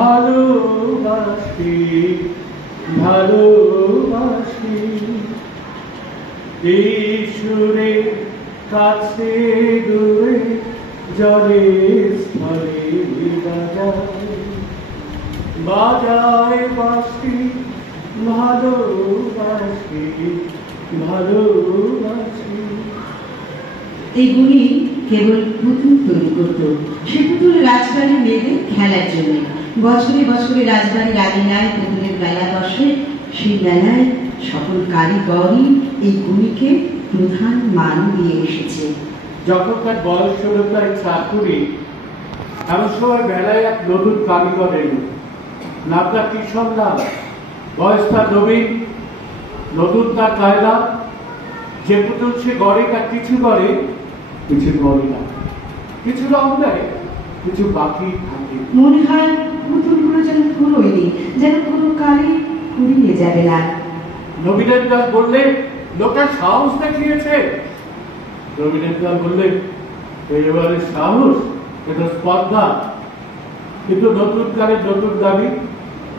ভালোবাসি ভালোবাসি এই সুরে কাছে দূরে জলে স্থলে বাজায় বাসি ভালোবাসি ভালোবাসি। এগুলি কেবল পুতুল তৈরি করত। সে পুতুল রাজবাড়ির মেয়েদের খেলার জন্য। বছরে বছরে রাজবাড়ির আঙিনায় পুতুলের মেলা বসে। সেই মেলায় সকল কারিগরই এই গুণীকে প্রধান মান দিয়ে এসেছে। যখন তার বয়স হলো প্রায় 4 কুড়ি, এমন সময় মেলায় এক নতুন কারিগর এলো। নামটা কিশোর লাল। বয়স তার নবীন, নতুন তার কায়দা। যে পুতুল সে গড়ে তার কিছু করে, কিছু করে না, কিছু রং দেয়, কিছু বাকি থাকে। মনে হয় পুতুলগুলো যেন পুরোয়নি, যেন কোনো কালে ফুরিয়ে যাবে না। নবীনের দল বললে লোকের সাহস দেখিয়েছে। নবীনের দল বললে এবারে সাহস, এটা স্পর্ধা। কিন্তু নতুন কালের নতুন দাবি।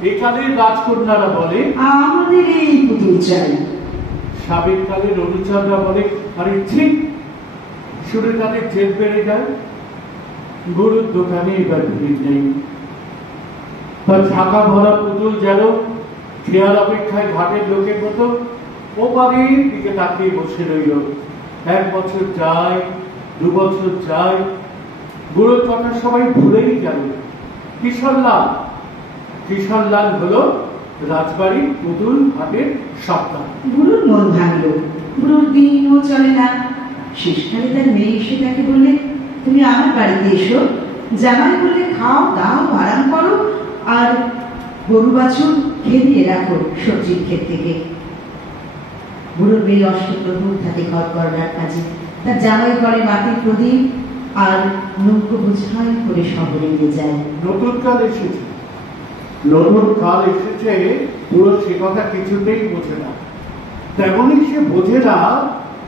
এই কালের রাজকন্যারা বলে আমাদের এই পুতুল চাই। সাবেক কালের অনুচররা বলে আরে ঠিক। সুরে তাদের জেদ বেড়ে যায়। গরুর দোকানে এবার ভিড় নেই। তার ঢাকা ভরা পুতুল যেন খেয়াল অপেক্ষায় ঘাটের লোকের মতো ওপারের দিকে তাকিয়ে বসে রইল। 1 বছর যায়, 2 বছর যায়, বুড়োর কথা সবাই ভুলেই গেল। কিশোর লাল হলো রাজবাড়ির পুতুল হাটের সপ্তাহ। বুড়োর মন ভাঙল। বুড়োর দিনও চলে না। শেষকালে তার মেয়ে এসে তাকে বললে, তুমি আমার বাড়িতে এসো। জামাই বললে, খাও দাও আরাম করো, আর গরু বাছুর খেলিয়ে রাখো সবজির ক্ষেত থেকে। বুড়োর মেয়ে অষ্টপ্রহর থাকে ঘর করার কাজে। তার জামাই করে মাটির প্রদীপ আর নৌকো বোঝাই করে শহরে নিয়ে যায়। নতুন কাল এসেছে, পুরো সে কথা কিছুতেই বোঝে না। তেমনই সে বোঝে না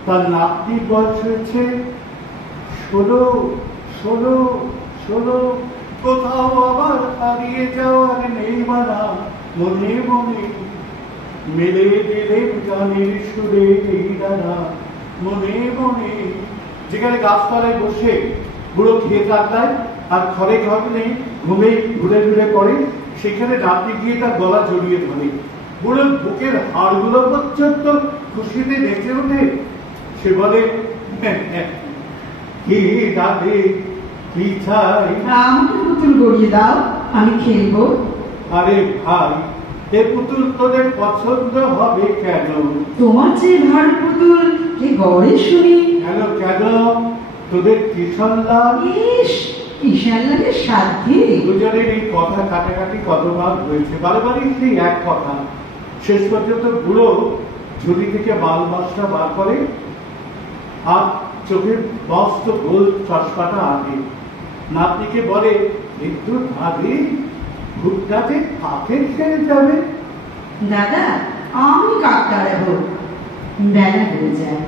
তার নাতনির বয়স হয়েছে 16। কোথাও আবার হারিয়ে যাওয়ার নেই মানা, মনে মনে মেলে দিলেন গানের সুরে এই দানা, মনে মনে। যেখানে গাছতলায় বসে বুড়ো খেয়ে কাটায় আর ঘরে নেই, ঘুমে ঘুরে ঘুরে পড়ে, সেখানে রাতে গিয়ে তার গলা জড়িয়ে ধরে। বুড়োর বুকের হাড়গুলো পর্যন্ত খুশিতে নেচে ওঠে। সে বলে, কি ডাকে কি চাই, আমাকে পুতুল গড়িয়ে দাও, আমি খেলবো। আরে ভাই, এ পুতুল তোদের পছন্দ হবে কেন? তোমার যে ভার পুতুল কে গড়ে শুনি। কেন তোদের কিশোর লাল? কিশোর লালের সাধ্যে দুজনের এই কথা কাটাকাটি কতবার হয়েছে, বারবারই সেই এক কথা। শেষ পর্যন্ত বুড়ো ঝুড়ি থেকে মাল মশলা বার করে আর চোখের মস্ত গোল চশমাটা আগে নাতনিকে বলে, একটু ভাবি ভুট্টাতে কাকে খেয়ে যাবে? দাদা, আমি কাক তাড়াবো। বেলা হয়ে যায়।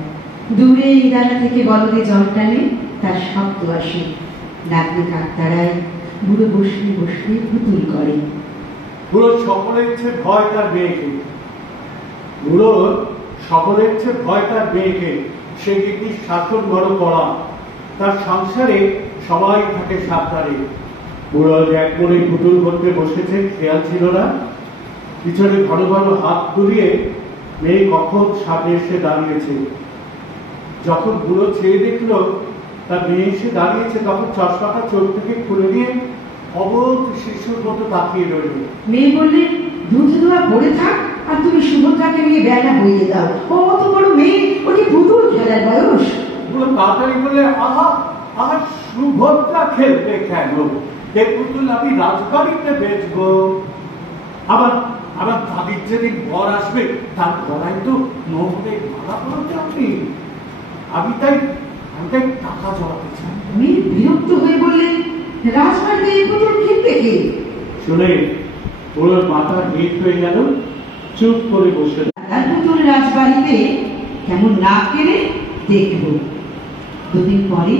দূরে ইদারা থেকে বলদে জল টানে, তার শব্দ আসে। নাতনি কাক তাড়ায়। বুড়ো বসে বসে পুতুল করে। বুড়ো সকলের চেয়ে ভয় তার মেয়েকে। সে কি শাসন বড় করা। তার সংসারে সবাই থাকে সাবধানে। বুড়ো এক মনে পুতুল করতে বসেছে, খেয়াল ছিল না। পিছনে ঘন ঘন হাত বুলিয়ে মেয়ে কখন সামনে এসে দাঁড়িয়েছে। যখন বুড়ো চেয়ে দেখলো তার মেয়ে এসে দাঁড়িয়েছে, তখন চশমাটা চোখ থেকে খুলে নিয়ে অবোধ শিশুর মতো তাকিয়ে রইল। মেয়ে বললে, দুধ ধোয়া পড়ে থাক, আর তুমি সুভদ্রাকে নিয়ে বেলা বইয়ে দাও। ও অত বড় মেয়ে, ওকে পুতুল খেলার বয়স। বুড়ো তাড়াতাড়ি বললে, আহা সুভদ্রা খেলবে কেন? এ পুতুল আমি রাজবাড়িতে বেচবো। আবার দাদির যেদিন ঘর আসবে তার গলায় তো নহরে মালা পড়াতে আপনি। আমি তাই টাকা জমাতে চাই। মেয়ে বিরক্ত হয়ে বললেন, রাজবাড়িতে এই পুতুল কিনবে কে? শুনে বুড়োর মাথা হিট হয়ে গেল। চুপ করে বসে। তার পুতুল রাজবাড়িতে কেমন না কেনে দেখব। দুদিন পরে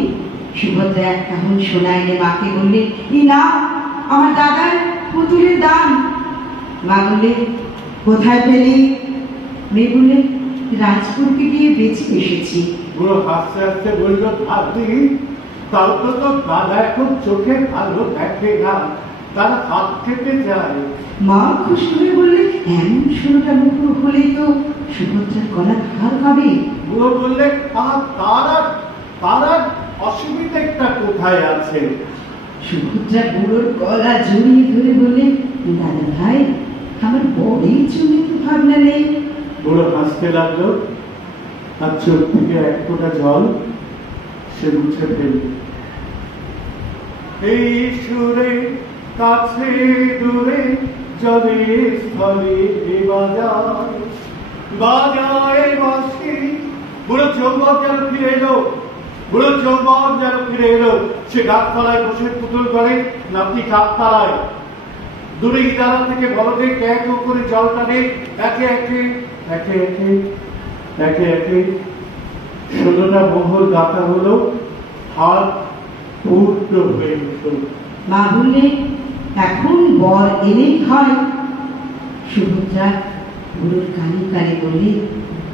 সুভদ্রা এক কাহন সোনা এনে মাকে বললে, এই না আমার দাদার পুতুলের দাম। মা বললে, কোথায় পেলি? মেয়ে বললে, রাজপুরকে গিয়ে বেঁচে এসেছি। বুড়ো হাসতে হাসতে বলল, দাদি তাও তো তোর দাদা এখন চোখে ভালো দেখে না, তার হাত কেটে যায়। মা খুশি হয়ে বললে, এমন ষোলোটা মুখর হলেই তো সুভদ্রার গলা হার পাবে। বুড়ো বললে, তার অসুবিধাটা কোথায় আছে? সুভদ্রা বুড়োর গলা জড়িয়ে ধরে বললে, দাদা ভাই আমার বড়ই চুলে তো ভাবনা নেই। বুড়ো হাসতে লাগলো, আর চোখ থেকে এক ফোঁটা জল সে মুছে ফেলল। এই সুরে কাছে দূরে জলে স্থলে বাজায় বাজায় বাঁশি। বুড়ো যৌবন যেন ফিরে এলো, বুড়ো যৌবন যেন ফিরে এলো। সে গাছতলায় বসে পুতুল করে, নাতি কাকতলায় দূরে ইদারা থেকে বলদে ক্যাক করে জল টানে। একে একে একে একে একে একে 16টা মহল গাঁথা হলো, হাত পূর্ণ হয়ে উঠল। মা বললে, এখন বর এলেই হয়। সুভদ্রা বুড়োর কানে কানে বললে,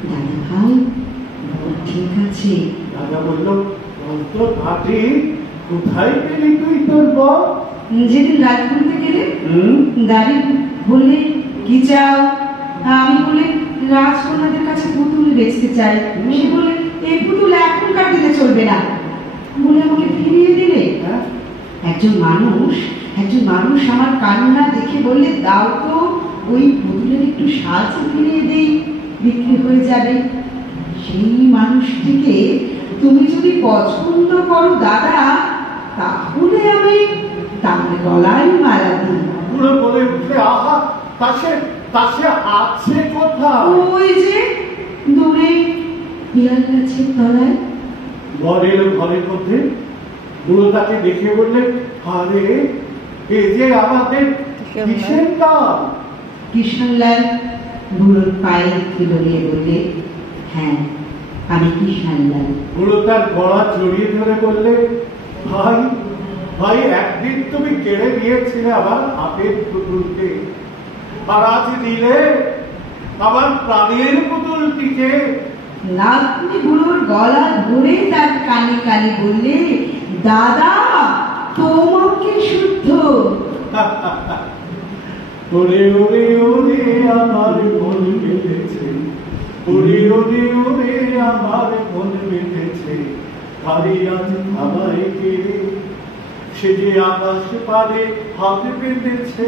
দাদা ভাই বর ঠিক আছে। দাদা বলল, বলতো ঘাটি কোথায় পেলি তুই তোর বর? যেদিন রাজপুরীতে গেলে। দাদি বললে, কি চাও? আমি বলে, রাজকন্যাদের কাছে পুতুল বেচতে চাই। সে বলে, এই পুতুল এখনকার দিনে চলবে না বলে আমাকে ফিরিয়ে দিলে। একজন মানুষ আমার কান্না দেখে বললে, দাও তো ওই পুতুলের একটু সাজ ফিরিয়ে দেই, বিক্রি হয়ে যাবে। সেই মানুষটিকে তুমি যদি পছন্দ করো দাদা, তাহলে আমি তার গলায় মালা দিই। পুরো বলে উঠলে, আহা তাসে আছে কোথায়? ওই যে দূরে পিয়াল গাছের তলায়। বর এলো ঘরের মধ্যে। বুড়ো তাকে দেখে বললে, আরে এ যে আমাদের কিসের কাজ? কিষানলাল বুড়োর পায়ে তুলে নিয়ে বললে, হ্যাঁ আমি কিষানলাল। বুড়ো তার গলা জড়িয়ে ধরে বললে, ভাই একদিন তুমি কেড়ে নিয়েছিলে আমার হাতের পুতুলকে, আর আজ দিলে আমার প্রাণের পুতুলটিকে। নাতনি বুড়োর গলা ধরে তার কানে কানে বললে, দাদা তোমাকে শুদ্ধ। ওরে ওরে ওরে আমার মন বেঁধেছে, ওরে ওরে ওরে আমার মন বেঁধেছে, আরে আজ আমায় কেড়ে সে যে আকাশ পারে হাতে বেঁধেছে,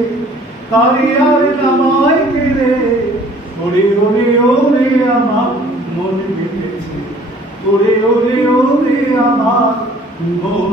তারে আর নামায় কেড়ে। ওরে ওরে ওরে আমার মন বেঁধেছে, ওরে ওরে ওরে আমার মন